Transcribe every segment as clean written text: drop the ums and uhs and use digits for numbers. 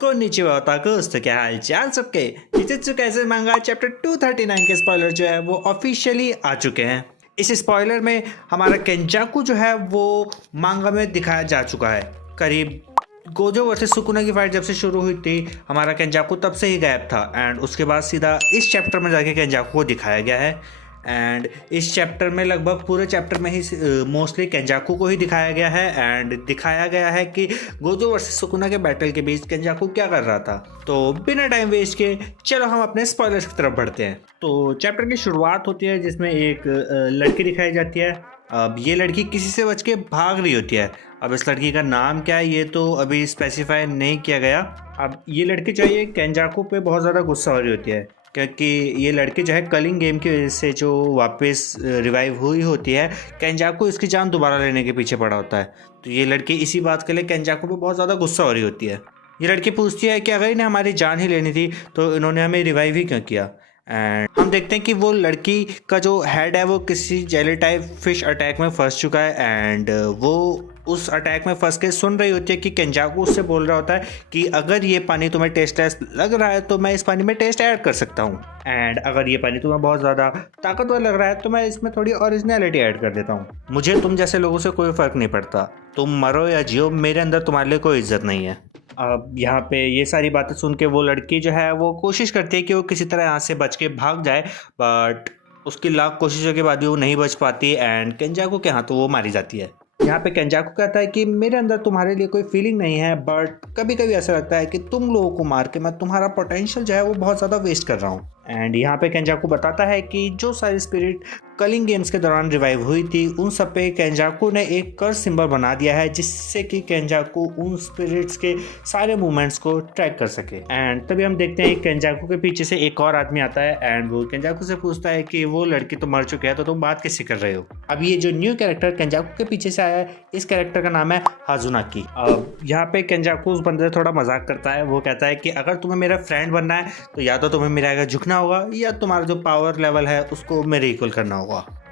कोन्निचिवा ओताकुस, तो क्या हाल चाल सबके। जुजुत्सु काइसेन मांगा चैप्टर 239 के स्पॉइलर जो है वो ऑफिशियली आ चुके हैं। इस स्पॉइलर में हमारा केंजाकू जो है वो मांगा में दिखाया जा चुका है। करीब गोजो वर्सेस सुकुना की फाइट जब से शुरू हुई थी, हमारा केंजाकू तब से ही गायब था एंड उसके बाद सीधा इस चैप्टर में जाके केंजाकू को दिखाया गया है। एंड इस चैप्टर में लगभग पूरे चैप्टर में ही मोस्टली केंजाकू को ही दिखाया गया है एंड दिखाया गया है कि गोजो वर्सेस सुकुना के बैटल के बीच केंजाकू क्या कर रहा था। तो बिना टाइम वेस्ट के चलो हम अपने स्पॉयलर्स की तरफ बढ़ते हैं। तो चैप्टर की शुरुआत होती है जिसमें एक लड़की दिखाई जाती है। अब ये लड़की किसी से बच के भाग रही होती है। अब इस लड़की का नाम क्या है ये तो अभी स्पेसिफाई नहीं किया गया। अब ये लड़की चाहिए केंजाकू पे बहुत ज़्यादा गुस्सा हो रही होती है क्योंकि ये लड़की जो है कलिंग गेम की वजह से जो वापस रिवाइव हुई होती है, केंजाकू इसकी जान दोबारा लेने के पीछे पड़ा होता है। तो ये लड़की इसी बात के लिए केंजाकू पे बहुत ज़्यादा गुस्सा हो रही होती है। ये लड़की पूछती है कि अगर इन्हें हमारी जान ही लेनी थी तो इन्होंने हमें रिवाइव ही क्यों किया। एंड हम देखते हैं कि वो लड़की का जो हेड है वो किसी जेली टाइप फिश अटैक में फंस चुका है एंड वो उस अटैक में फंस के सुन रही होती है कि केंजाकू उससे बोल रहा होता है कि अगर ये पानी तुम्हें टेस्ट लग रहा है तो मैं इस पानी में टेस्ट ऐड कर सकता हूँ एंड अगर ये पानी तुम्हें बहुत ज़्यादा ताकतवर लग रहा है तो मैं इसमें थोड़ी ओरिजिनलिटी ऐड कर देता हूँ। मुझे तुम जैसे लोगों से कोई फ़र्क नहीं पड़ता, तुम मरो या जियो, मेरे अंदर तुम्हारे लिए कोई इज्जत नहीं है। अब यहाँ पे ये सारी बातें सुन के वो लड़की जो है वो कोशिश करती है कि वो किसी तरह यहाँ से बच के भाग जाए, बट उसकी लाख कोशिशों के बाद भी वो नहीं बच पाती एंड केंजाकू के हाथों वो मारी जाती है। यहाँ पे केंजाकू कहता है कि मेरे अंदर तुम्हारे लिए कोई फीलिंग नहीं है, बट कभी कभी ऐसा लगता है कि तुम लोगों को मार के मैं तुम्हारा पोटेंशियल जो है वो बहुत ज़्यादा वेस्ट कर रहा हूँ। एंड यहाँ पे केंजाकू बताता है कि जो सारी स्पिरिट कलिंग गेम्स के दौरान रिवाइव हुई थी उन सब पे केंजाकू ने एक कर्स सिंबल बना दिया है जिससे कि केंजाकू उन स्पिरिट्स के सारे मूवमेंट्स को ट्रैक कर सके। एंड तभी हम देखते हैं केंजाकू के पीछे से एक और आदमी आता है एंड वो केंजाकू से पूछता है कि वो लड़की तो मर चुकी है तो तुम बात कैसे कर रहे हो। अब ये जो न्यू कैरेक्टर केंजाकू के पीछे से आया है इस कैरेक्टर का नाम है हाजुनाकी। अब यहाँ पे केंजाकू उस बंदे से थोड़ा मजाक करता है। वो कहता है कि अगर तुम्हें मेरा फ्रेंड बनना है तो या तो तुम्हें मेरे आगे झुकना होगा या तुम्हारा जो पावर लेवल है उसको मेरे इक्वल करना होगा।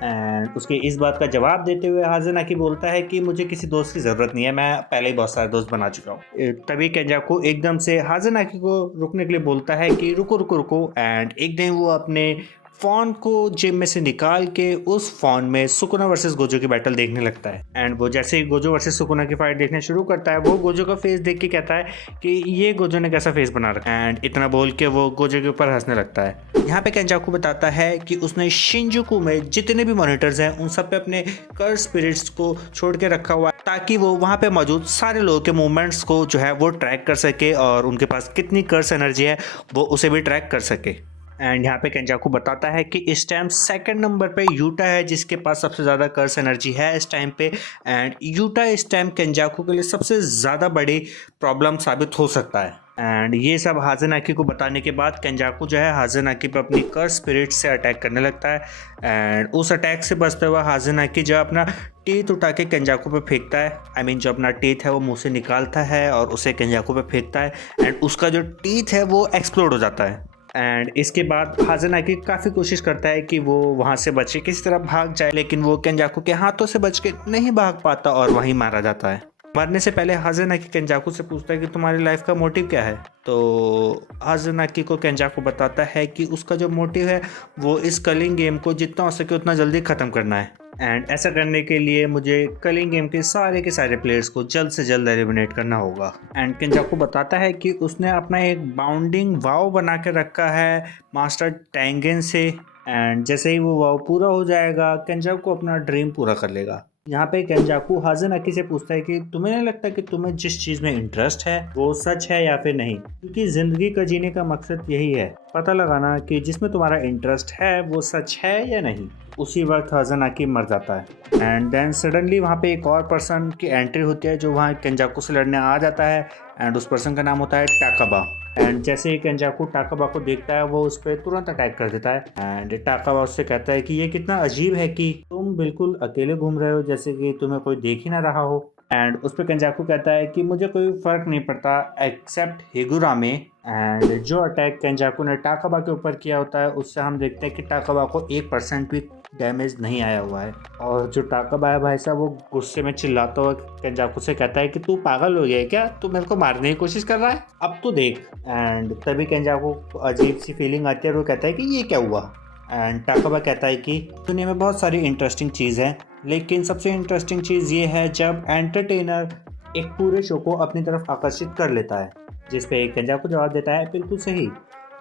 एंड उसके इस बात का जवाब देते हुए हाजुनाकी बोलता है कि मुझे किसी दोस्त की ज़रूरत नहीं है, मैं पहले ही बहुत सारे दोस्त बना चुका हूँ। तभी केंजाकू एकदम से हाजुनाकी को रुकने के लिए बोलता है कि रुको रुको रुको एंड एकदम वो अपने फ़ोन को जेब में से निकाल के उस फ़ोन में सुकुना वर्सेस गोजो की बैटल देखने लगता है। एंड वो जैसे ही गोजो वर्सेस सुकुना की फाइट देखने शुरू करता है वो गोजो का फेस देख के कहता है कि ये गोजो ने कैसा फेस बना रखा है एंड इतना बोल के वो गोजो के ऊपर हंसने लगता है। यहाँ पे केंजाकू बताता है कि उसने शिंजुकू में जितने भी मॉनिटर्स हैं उन सब पे अपने कर्स स्पिरिट्स को छोड़ के रखा हुआ है ताकि वो वहाँ पे मौजूद सारे लोगों के मूवमेंट्स को जो है वो ट्रैक कर सके और उनके पास कितनी कर्स एनर्जी है वो उसे भी ट्रैक कर सके। एंड यहाँ पे केंजाकू बताता है कि इस टाइम सेकंड नंबर पे यूटा है जिसके पास सबसे ज़्यादा कर्स एनर्जी है इस टाइम पे एंड यूटा इस टाइम केंजाकू के लिए सबसे ज़्यादा बड़ी प्रॉब्लम साबित हो सकता है। एंड ये सब हाजुनाकी को बताने के बाद केंजाकू जो है हाजुनाकी पे अपनी कर्स स्पिरिट से अटैक करने लगता है एंड उस अटैक से बचते हुए हाजुनाकी जो अपना टीथ उठा के केंजाकू पे फेंकता है। आई मीन जो अपना टीथ है वो मुंह से निकालता है और उसे केंजाकू पे फेंकता है एंड उसका जो टीथ है वो एक्सप्लोड हो जाता है। एंड इसके बाद हाजुनाकी काफ़ी कोशिश करता है कि वो वहाँ से बचे किसी तरह भाग जाए, लेकिन वो केंजाकू के हाथों से बच के नहीं भाग पाता और वहीं मारा जाता है। मरने से पहले हाजुनाकी केंजाकू से पूछता है कि तुम्हारी लाइफ का मोटिव क्या है। तो हाजुनाकी को केंजाकू बताता है कि उसका जो मोटिव है वो इस कलिंग गेम को जितना हो सके उतना जल्दी ख़त्म करना है एंड ऐसा करने के लिए मुझे कलिंग गेम के सारे प्लेयर्स को जल्द से जल्द एलिमिनेट करना होगा। एंड केंजाकू बताता है कि उसने अपना एक बाउंडिंग वाव बना के रखा है मास्टर टैंगेन से एंड जैसे ही वो वाव पूरा हो जाएगा केंजाकू अपना ड्रीम पूरा कर लेगा। यहाँ पे केंजाकू हाजुनाकी से पूछता है कि तुम्हें नहीं लगता कि तुम्हें जिस चीज़ में इंटरेस्ट है वो सच है या फिर नहीं, क्योंकि ज़िंदगी का जीने का मकसद यही है, पता लगाना कि जिसमें तुम्हारा इंटरेस्ट है वो सच है या नहीं। उसी वक्त हाजुनाकी मर जाता है एंड देन सडनली वहाँ पे एक और पर्सन की एंट्री होती है जो वहाँ केंजाकू से लड़ने आ जाता है एंड उस पर्सन का नाम होता है टाकाबा। एंड जैसे ही केंजाकू टाकाबा को देखता है वो उस पर तुरंत अटैक कर देता है एंड टाकाबा उससे कहता है कि ये कितना अजीब है कि तुम बिल्कुल अकेले घूम रहे हो जैसे कि तुम्हें कोई देख ही ना रहा हो। एंड उस पर केंजाकू कहता है कि मुझे कोई फ़र्क नहीं पड़ता एक्सेप्ट हिगुरामे। एंड जो अटैक केंजाकू ने टाकाबा के ऊपर किया होता है उससे हम देखते हैं कि टाकाबा को 1% भी डैमेज नहीं आया हुआ है। और जो टाकाबा है भाई साहब वो गुस्से में चिल्लाता हुआ केंजाकू से कहता है कि तू पागल हो गया है क्या, तू मेरे को मारने की कोशिश कर रहा है, अब तू देख। एंड तभी केंजाकू को अजीब सी फीलिंग आती है और वो कहता है कि ये क्या हुआ। एंड टाकाबा कहता है कि दुनिया में बहुत सारी इंटरेस्टिंग चीज़ है, लेकिन सबसे इंटरेस्टिंग चीज़ ये है जब एंटरटेनर एक पूरे शो को अपनी तरफ आकर्षित कर लेता है। जिस पे केंजाकू जवाब देता है बिल्कुल सही।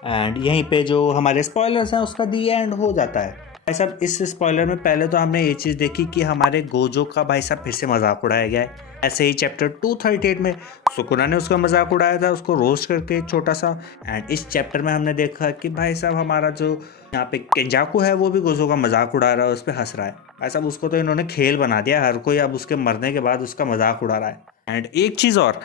एंड यहीं पे जो हमारे स्पॉयलर्स हैं उसका दी एंड हो जाता है। भाई साहब इस स्पॉइलर में पहले तो हमने ये चीज़ देखी कि हमारे गोजो का भाई साहब फिर से मजाक उड़ाया गया है। ऐसे ही चैप्टर 238 में सुकुना ने उसका मजाक उड़ाया था, उसको रोस्ट करके छोटा सा। एंड इस चैप्टर में हमने देखा कि भाई साहब हमारा जो यहाँ पे केंजाकू है वो भी गोजो का मजाक उड़ा रहा है, उस पर हंस रहा है। भाई साहब उसको तो इन्होंने खेल बना दिया, हर कोई अब उसके मरने के बाद उसका मजाक उड़ा रहा है। एंड एक चीज़ और,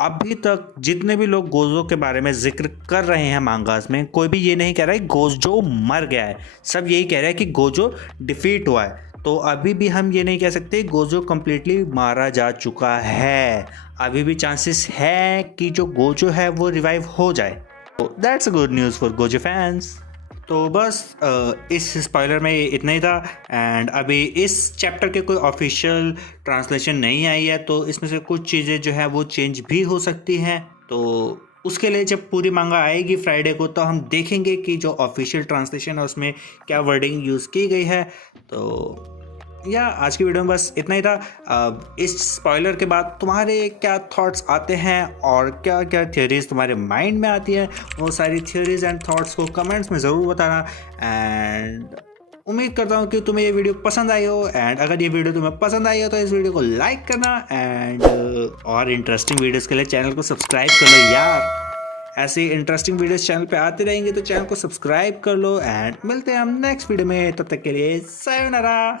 अभी तक जितने भी लोग गोजो के बारे में जिक्र कर रहे हैं मांगास में, कोई भी ये नहीं कह रहा है गोजो मर गया है, सब यही कह रहे हैं कि गोजो डिफीट हुआ है। तो अभी भी हम ये नहीं कह सकते गोजो कम्प्लीटली मारा जा चुका है, अभी भी चांसेस है कि जो गोजो है वो रिवाइव हो जाए। तो that's a good news for Gojo fans. तो बस इस स्पॉइलर में इतना ही था। एंड अभी इस चैप्टर के कोई ऑफिशियल ट्रांसलेशन नहीं आई है, तो इसमें से कुछ चीज़ें जो है वो चेंज भी हो सकती हैं। तो उसके लिए जब पूरी मांगा आएगी फ्राइडे को तो हम देखेंगे कि जो ऑफिशियल ट्रांसलेशन है उसमें क्या वर्डिंग यूज़ की गई है। तो या आज की वीडियो में बस इतना ही था। इस स्पॉइलर के बाद तुम्हारे क्या थॉट्स आते हैं और क्या क्या थ्योरीज तुम्हारे माइंड में आती हैं, वो सारी थ्योरीज एंड थॉट्स को कमेंट्स में ज़रूर बताना। एंड उम्मीद करता हूँ कि तुम्हें ये वीडियो पसंद आई हो। एंड अगर ये वीडियो तुम्हें पसंद आई हो तो इस वीडियो को लाइक करना। एंड और इंटरेस्टिंग वीडियोज़ के लिए चैनल को सब्सक्राइब कर लो यार, ऐसी इंटरेस्टिंग वीडियोस चैनल पे आते रहेंगे तो चैनल को सब्सक्राइब कर लो। एंड मिलते हैं हम नेक्स्ट वीडियो में, तब तक के लिए सायोनारा।